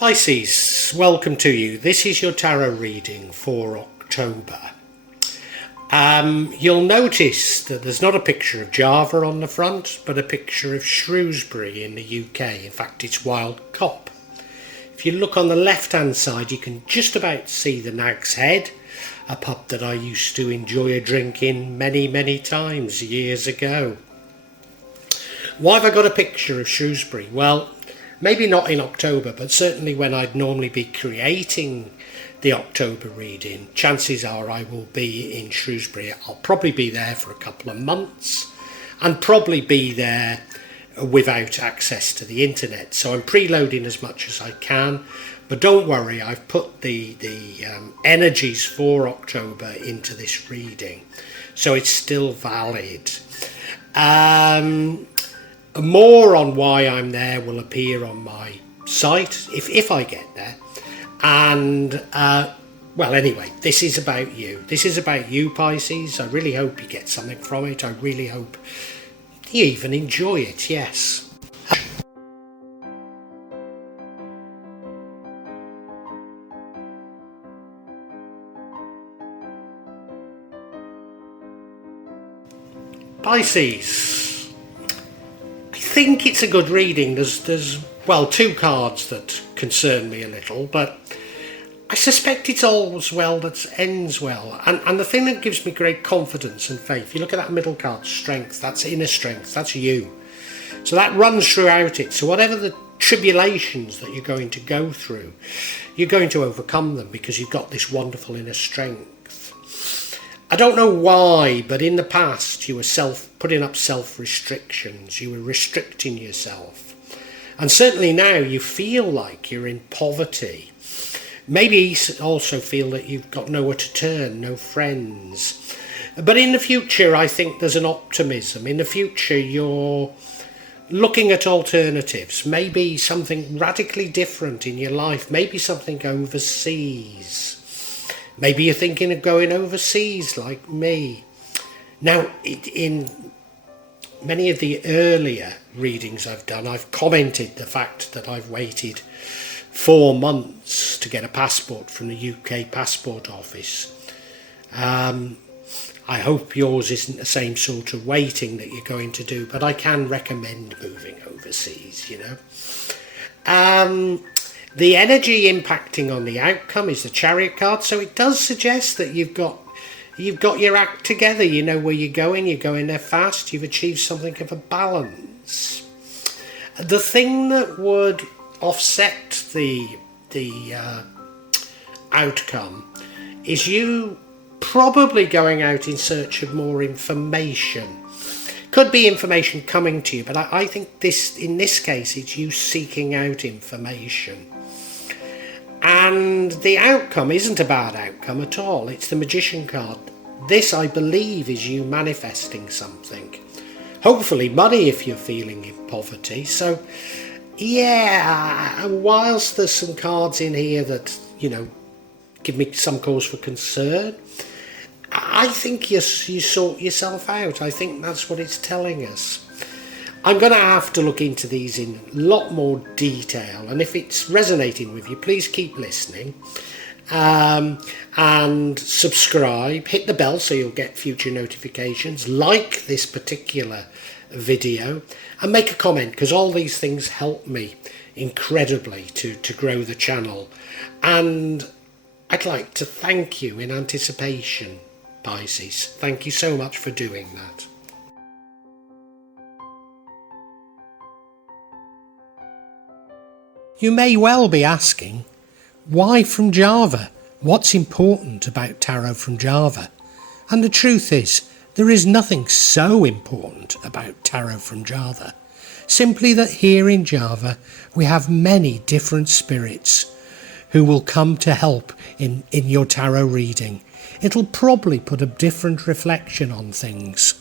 Pisces, welcome to you. This is your tarot reading for October. You'll notice that there's not a picture of Java on the front, but a picture of Shrewsbury in the UK. In fact, it's Wild Cop. If you look on the left-hand side, you can just about see the Nag's Head, a pub that I used to enjoy a drink in many times years ago. Why have I got a picture of Shrewsbury? Well, maybe not in October, but certainly when I'd normally be creating the October reading, chances are I will be in Shrewsbury. I'll probably be there for a couple of months and probably be there without access to the internet. So I'm preloading as much as I can, but don't worry, I've put the energies for October into this reading, so it's still valid. More on why I'm there will appear on my site if I get there. And well, anyway, this is about you. This is about you, Pisces. I really hope you get something from it. I really hope you even enjoy it. Yes. Pisces. I think it's a good reading. There's well, two cards that concern me a little, but I suspect it's all's well that ends well. And the thing that gives me great confidence and faith, you look at that middle card, strength, that's inner strength, that's you. So that runs throughout it. So whatever the tribulations that you're going to go through, you're going to overcome them because you've got this wonderful inner strength. I don't know why, but in the past you were putting up self-restrictions. You were restricting yourself. And certainly now you feel like you're in poverty. Maybe you also feel that you've got nowhere to turn, no friends. But in the future, I think there's an optimism. In the future, you're looking at alternatives. Maybe something radically different in your life. Maybe something overseas. Maybe you're thinking of going overseas like me. Now, in many of the earlier readings I've done, I've commented the fact that I've waited 4 months to get a passport from the UK passport office. I hope yours isn't the same sort of waiting that you're going to do, but I can recommend moving overseas, you know. The energy impacting on the outcome is the Chariot card, so it does suggest that you've got your act together. You know where you're going there fast, you've achieved something of a balance. The thing that would offset the outcome is you probably going out in search of more information. Could be information coming to you, but I think in this case it's you seeking out information. And the outcome isn't a bad outcome at all. It's the Magician card. This, I believe, is you manifesting something. Hopefully money if you're feeling in poverty. So, yeah, whilst there's some cards in here that, you know, give me some cause for concern, I think you sort yourself out. I think that's what it's telling us. I'm going to have to look into these in a lot more detail, and if it's resonating with you, please keep listening and subscribe, hit the bell so you'll get future notifications, like this particular video and make a comment, because all these things help me incredibly to grow the channel. And I'd like to thank you in anticipation, Pisces. Thank you so much for doing that. You may well be asking, why from Java? What's important about tarot from Java? And the truth is, there is nothing so important about tarot from Java. Simply that here in Java, we have many different spirits who will come to help in your tarot reading. It'll probably put a different reflection on things.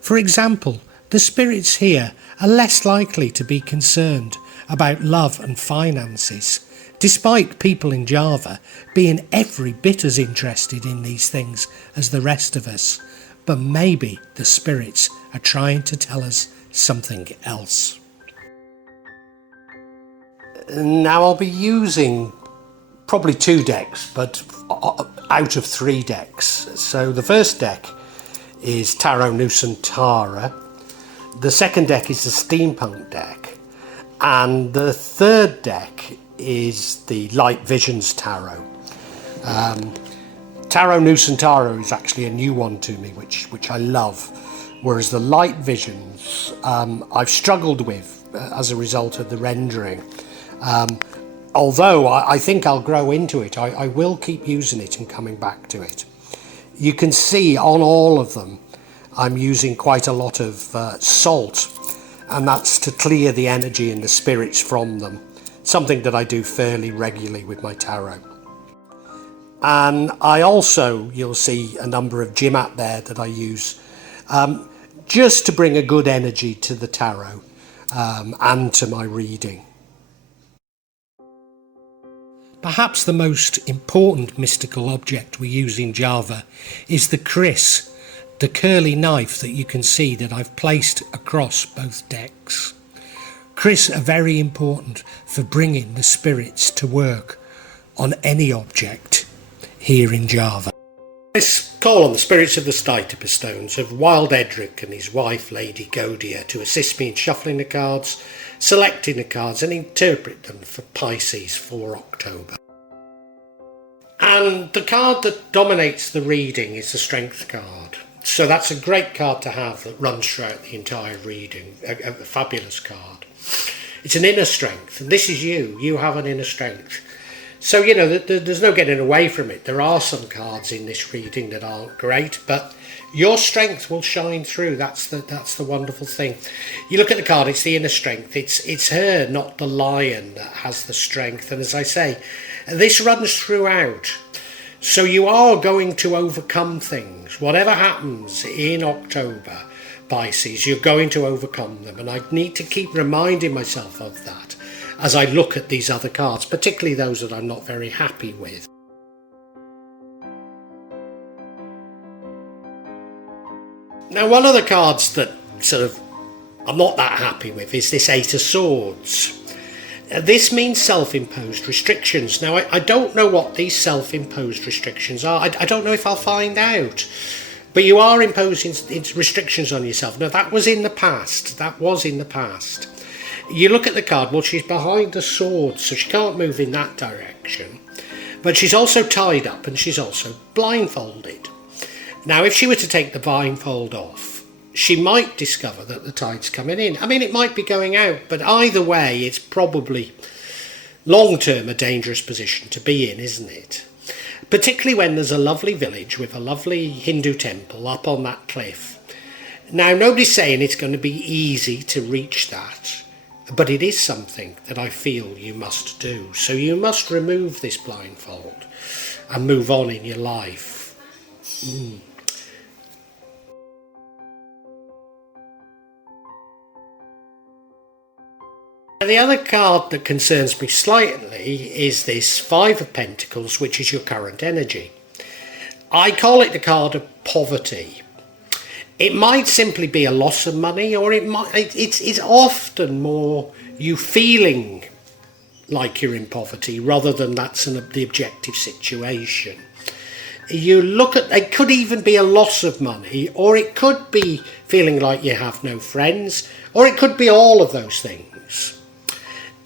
For example, the spirits here are less likely to be concerned about love and finances, despite people in Java being every bit as interested in these things as the rest of us. But maybe the spirits are trying to tell us something else. Now I'll be using probably 2 decks, but out of 3 decks. So the first deck is Tarot Nusantara, the second deck is the Steampunk deck, and the third deck is the Light Visions Tarot. Tarot Nusantara is actually a new one to me, which I love, whereas the Light Visions I've struggled with as a result of the rendering. Although I think I'll grow into it, I will keep using it and coming back to it. You can see on all of them I'm using quite a lot of salt, and that's to clear the energy and the spirits from them, something that I do fairly regularly with my tarot. And I also, you'll see a number of Jimat there that I use just to bring a good energy to the tarot and to my reading. Perhaps the most important mystical object we use in Java is the kris, the curly knife that you can see that I've placed across both decks. Kris are very important for bringing the spirits to work on any object here in Java. Let's call on the spirits of the Stytopus stones of Wild Edric and his wife Lady Godia to assist me in shuffling the cards, selecting the cards and interpret them for Pisces for October. And the card that dominates the reading is the Strength card. So that's a great card to have that runs throughout the entire reading, a fabulous card. It's an inner strength, and this is you. You have an inner strength. So, you know, there's no getting away from it. There are some cards in this reading that aren't great, but your strength will shine through. That's the wonderful thing. You look at the card, it's the inner strength. It's her, not the lion, that has the strength. And as I say, this runs throughout. So you are going to overcome things. Whatever happens in October, Pisces, you're going to overcome them. And I need to keep reminding myself of that as I look at these other cards, particularly those that I'm not very happy with. Now, one of the cards that sort of I'm not that happy with is this Eight of Swords. This means self-imposed restrictions. Now, I don't know what these self-imposed restrictions are. I don't know if I'll find out. But you are imposing restrictions on yourself. Now, that was in the past. You look at the card, well, she's behind the sword, so she can't move in that direction. But she's also tied up and she's also blindfolded. Now, if she were to take the blindfold off, she might discover that the tide's coming in. I mean, it might be going out, but either way, it's probably long-term a dangerous position to be in, isn't it? Particularly when there's a lovely village with a lovely Hindu temple up on that cliff. Now, nobody's saying it's going to be easy to reach that, but it is something that I feel you must do. So you must remove this blindfold and move on in your life. The other card that concerns me slightly is this Five of Pentacles, which is your current energy. I call it the card of poverty. It might simply be a loss of money, or it's often more you feeling like you're in poverty rather than that's the objective situation. You look at, it could even be a loss of money, or it could be feeling like you have no friends, or it could be all of those things.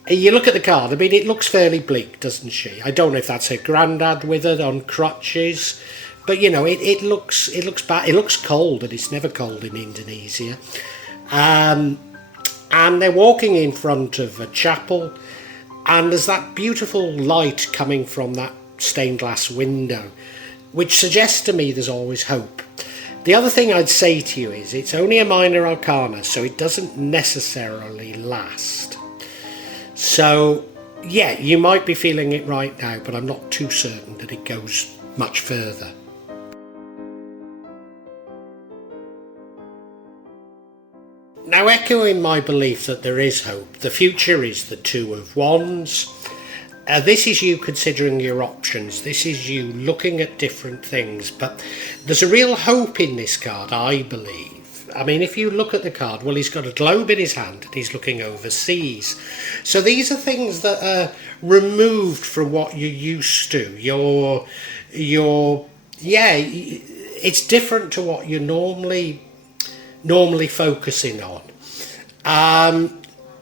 You look at the card, I mean, it looks fairly bleak, doesn't she? I don't know if that's her granddad with her on crutches, but you know, it looks bad. It looks cold, and it's never cold in Indonesia. And they're walking in front of a chapel, and there's that beautiful light coming from that stained glass window, which suggests to me there's always hope. The other thing I'd say to you is it's only a minor arcana, so it doesn't necessarily last. So, yeah, you might be feeling it right now, but I'm not too certain that it goes much further. Now, echoing my belief that there is hope, the future is the Two of Wands. This is you considering your options. This is you looking at different things, but there's a real hope in this card, I believe. I mean, if you look at the card, well, he's got a globe in his hand and he's looking overseas. So these are things that are removed from what you're used to. Yeah, it's different to what you're normally focusing on.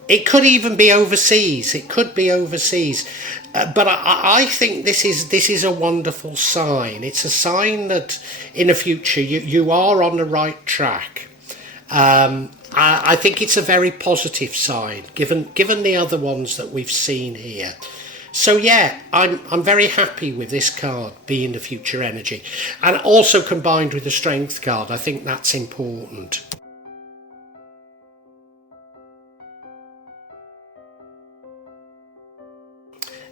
It could even be overseas. It could be overseas, but I think this is a wonderful sign. It's a sign that in the future you are on the right track. I think it's a very positive sign, given the other ones that we've seen here. So yeah, I'm very happy with this card being the future energy, and also combined with the strength card. I think that's important.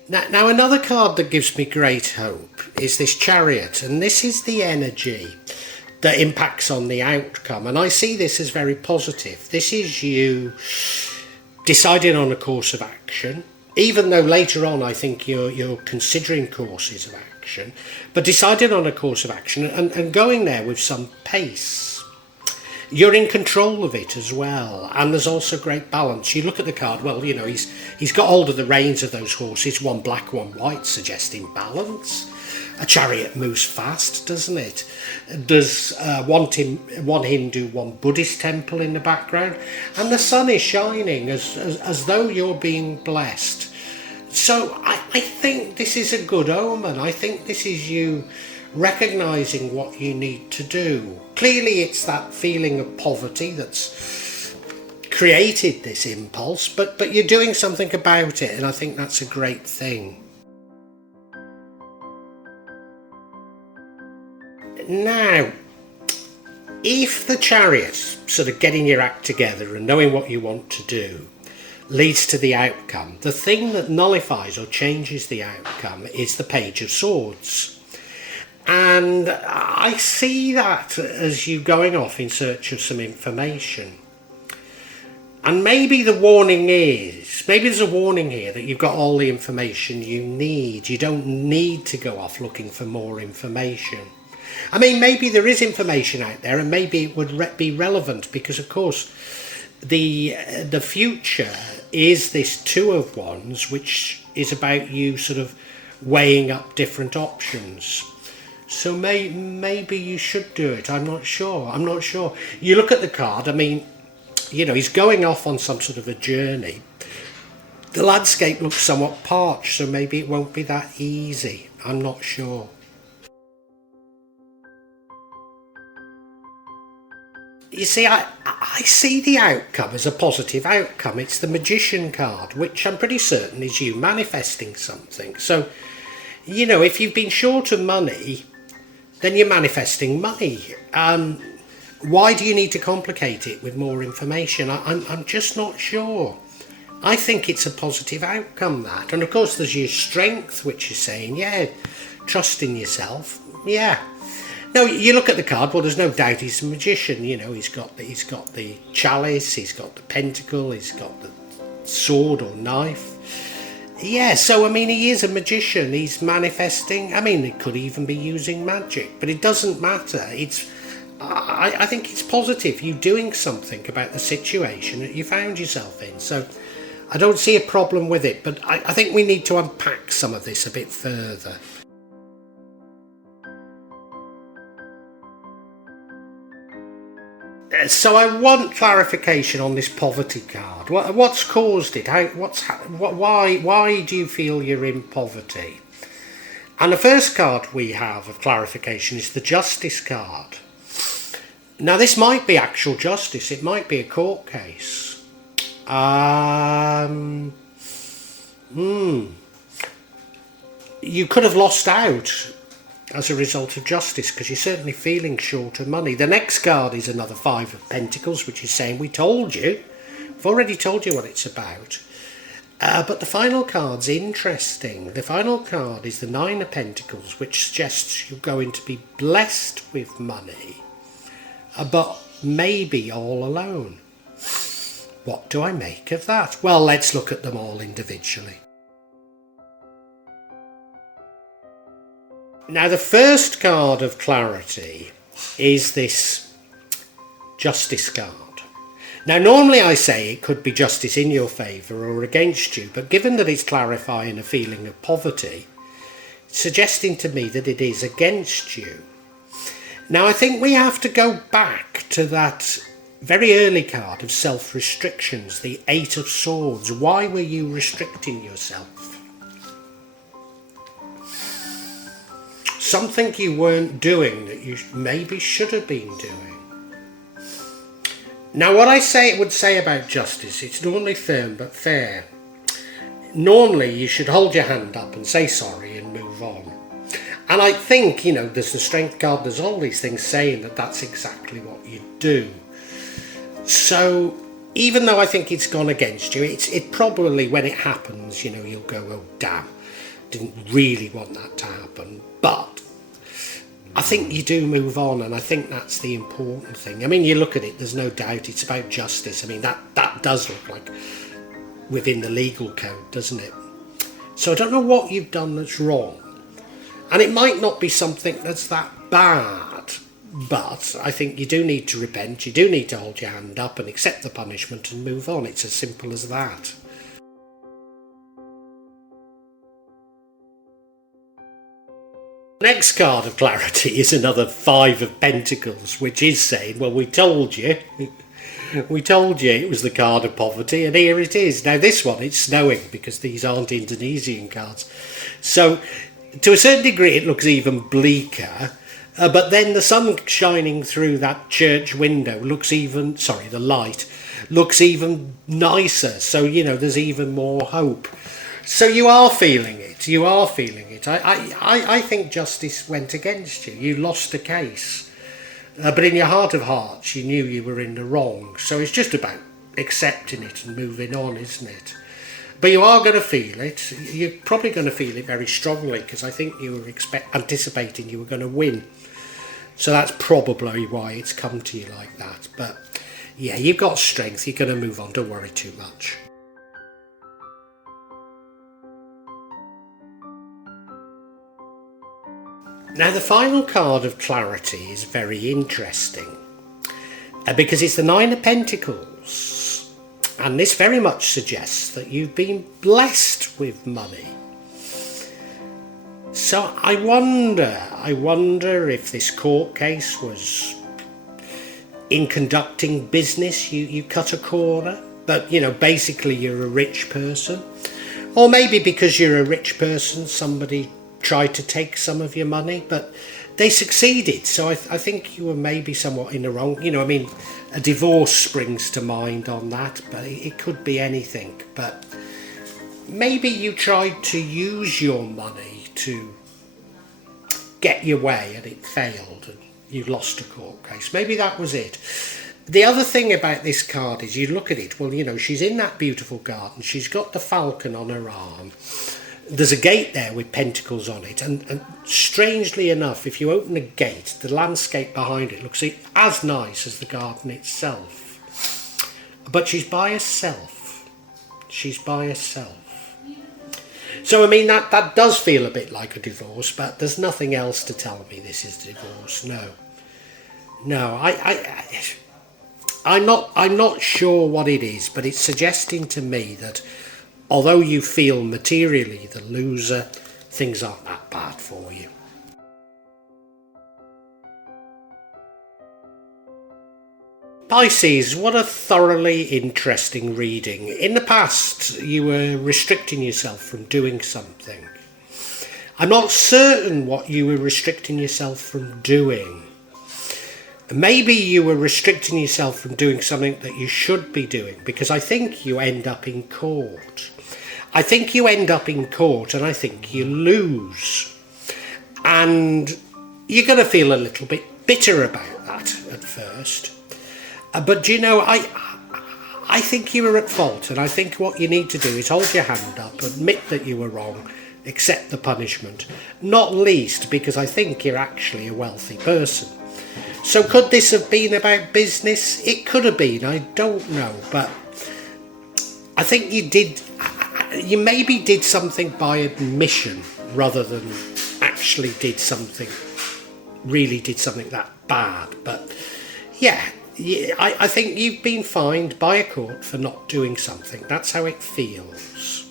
Now another card that gives me great hope is this Chariot, and this is the energy that impacts on the outcome, and I see this as very positive. This is you deciding on a course of action, even though later on I think you're considering courses of action, but deciding on a course of action and going there with some pace. You're in control of it as well, and there's also great balance. You look at the card, well, you know, he's got hold of the reins of those horses, one black, one white, suggesting balance. A chariot moves fast, doesn't it? There's one Hindu, one Buddhist temple in the background, and the sun is shining as though you're being blessed. So I think this is a good omen. I think this is you recognising what you need to do. Clearly it's that feeling of poverty that's created this impulse, but you're doing something about it, and I think that's a great thing. Now, if the Chariot, sort of getting your act together and knowing what you want to do, leads to the outcome, the thing that nullifies or changes the outcome is the Page of Swords. And I see that as you going off in search of some information. And maybe there's a warning here that you've got all the information you need. You don't need to go off looking for more information. I mean, maybe there is information out there, and maybe it would be relevant because, of course, the future is this Two of Wands, which is about you sort of weighing up different options. So maybe you should do it. I'm not sure. You look at the card, I mean, you know, he's going off on some sort of a journey. The landscape looks somewhat parched, so maybe it won't be that easy. I'm not sure. You see, I see the outcome as a positive outcome. It's the Magician card, which I'm pretty certain is you manifesting something. So, you know, if you've been short of money, then you're manifesting money. Why do you need to complicate it with more information? I'm just not sure. I think it's a positive outcome, that. And of course there's your strength, which is saying, yeah, trust in yourself. Yeah. No, you look at the card, well, there's no doubt he's a magician. You know, he's got the chalice, he's got the pentacle, he's got the sword or knife. Yeah, so I mean, he is a magician. He's manifesting. I mean, it could even be using magic, but it doesn't matter. I think it's positive. You doing something about the situation that you found yourself in. So I don't see a problem with it, but I think we need to unpack some of this a bit further. So I want clarification on this poverty card. What's caused it? Why do you feel you're in poverty? And the first card we have of clarification is the Justice card. Now this might be actual justice. It might be a court case. You could have lost out as a result of justice, because you're certainly feeling short of money. The next card is another Five of Pentacles, which is saying, we told you. We've already told you what it's about. But the final card's interesting. The final card is the Nine of Pentacles, which suggests you're going to be blessed with money, but maybe all alone. What do I make of that? Well, let's look at them all individually. Now, the first card of clarity is this Justice card. Now, normally I say it could be justice in your favour or against you, but given that it's clarifying a feeling of poverty, it's suggesting to me that it is against you. Now, I think we have to go back to that very early card of self-restrictions, the Eight of Swords. Why were you restricting yourself? Something you weren't doing that you maybe should have been doing. Now, what I would say about justice, it's normally firm but fair. Normally, you should hold your hand up and say sorry and move on. And I think, there's the Strength card, there's all these things saying that that's exactly what you do. So, even though I think it's gone against you, it probably, when it happens, you'll go, oh damn, didn't really want that to happen. But I think you do move on, and I think that's the important thing. I mean, you look at it, there's no doubt it's about justice. I mean, that does look like within the legal code, doesn't it? So I don't know what you've done that's wrong. And it might not be something that's that bad, but I think you do need to repent, you do need to hold your hand up and accept the punishment and move on. It's as simple as that. Next card of clarity is another Five of Pentacles, which is saying, well, we told you. We told you it was the card of poverty, and here it is. Now this one, it's snowing because these aren't Indonesian cards. So to a certain degree it looks even bleaker, but then the sun shining through that church window the light looks even nicer. So, there's even more hope. So you are feeling it. I think justice went against you. You lost a case. But in your heart of hearts, you knew you were in the wrong. So it's just about accepting it and moving on, isn't it? But you are going to feel it. You're probably going to feel it very strongly, because I think you were anticipating you were going to win. So that's probably why it's come to you like that. But yeah, you've got strength. You're going to move on. Don't worry too much. Now, the final card of clarity is very interesting because it's the Nine of Pentacles, and this very much suggests that you've been blessed with money. So I wonder if this court case was in conducting business, you cut a corner, but basically you're a rich person, or maybe because you're a rich person somebody tried to take some of your money, but they succeeded. So I think you were maybe somewhat in the wrong. A divorce springs to mind on that, but it could be anything. But maybe you tried to use your money to get your way and it failed and you lost a court case. Maybe that was it. The other thing about this card is you look at it, well, she's in that beautiful garden, she's got the falcon on her arm. There's a gate there with pentacles on it, and strangely enough, if you open the gate, the landscape behind it looks as nice as the garden itself. But she's by herself. So, that does feel a bit like a divorce, but there's nothing else to tell me this is a divorce. No, I'm not sure what it is, but it's suggesting to me that although you feel materially the loser, things aren't that bad for you. Pisces, what a thoroughly interesting reading. In the past, you were restricting yourself from doing something. I'm not certain what you were restricting yourself from doing. Maybe you were restricting yourself from doing something that you should be doing, because I think you end up in court. And I think you lose. And you're going to feel a little bit bitter about that at first. But I think you were at fault, and I think what you need to do is hold your hand up, admit that you were wrong, accept the punishment. Not least because I think you're actually a wealthy person. So could this have been about business? It could have been, I don't know. But I think you maybe did something by omission rather than actually did something that bad. But yeah, I think you've been fined by a court for not doing something. That's how it feels.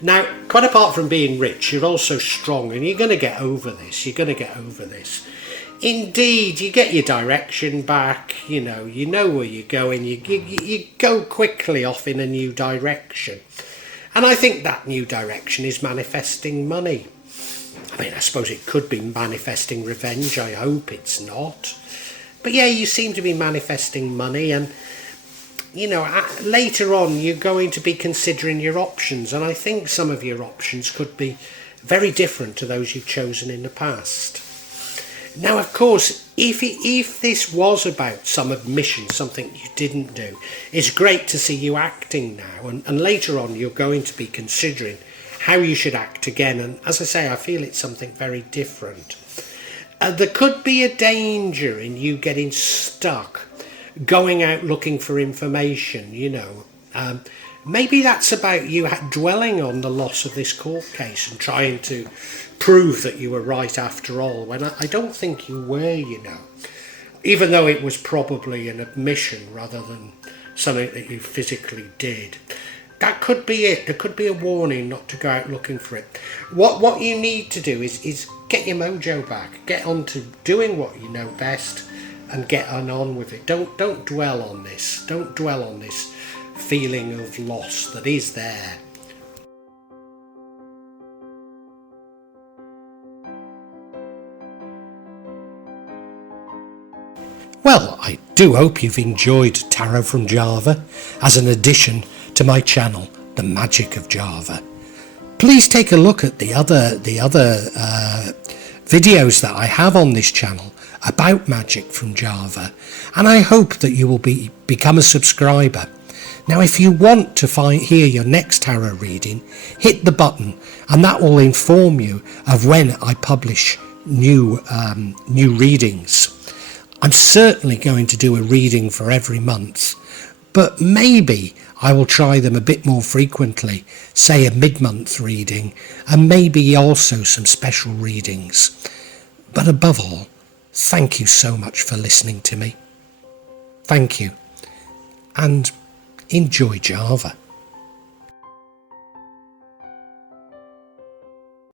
Now, quite apart from being rich, you're also strong, and you're going to get over this. You're going to get over this. Indeed, you get your direction back. You know where you're going. You go quickly off in a new direction. And I think that new direction is manifesting money. I mean, I suppose it could be manifesting revenge. I hope it's not. But yeah, you seem to be manifesting money, and later on you're going to be considering your options, and I think some of your options could be very different to those you've chosen in the past. Now, of course, if this was about some omission, something you didn't do, it's great to see you acting now, and later on you're going to be considering how you should act again, and as I say, I feel it's something very different. There could be a danger in you getting stuck, going out looking for information, maybe that's about you dwelling on the loss of this court case and trying to prove that you were right after all, when I don't think you were, even though it was probably an omission rather than something that you physically did. That could be it. There could be a warning not to go out looking for it. What you need to do is get your mojo back, get on to doing what you know best, and get on with it. Don't dwell on this. Don't dwell on this feeling of loss that is there. Well, I do hope you've enjoyed Tarot from Java as an addition to my channel, The Magic of Java. Please take a look at the other videos that I have on this channel about magic from Java, and I hope that you will become a subscriber. Now, if you want to hear your next tarot reading, hit the button, and that will inform you of when I publish new readings. I'm certainly going to do a reading for every month, but maybe I will try them a bit more frequently, say a mid-month reading, and maybe also some special readings. But above all, thank you so much for listening to me. Thank you, and enjoy Java.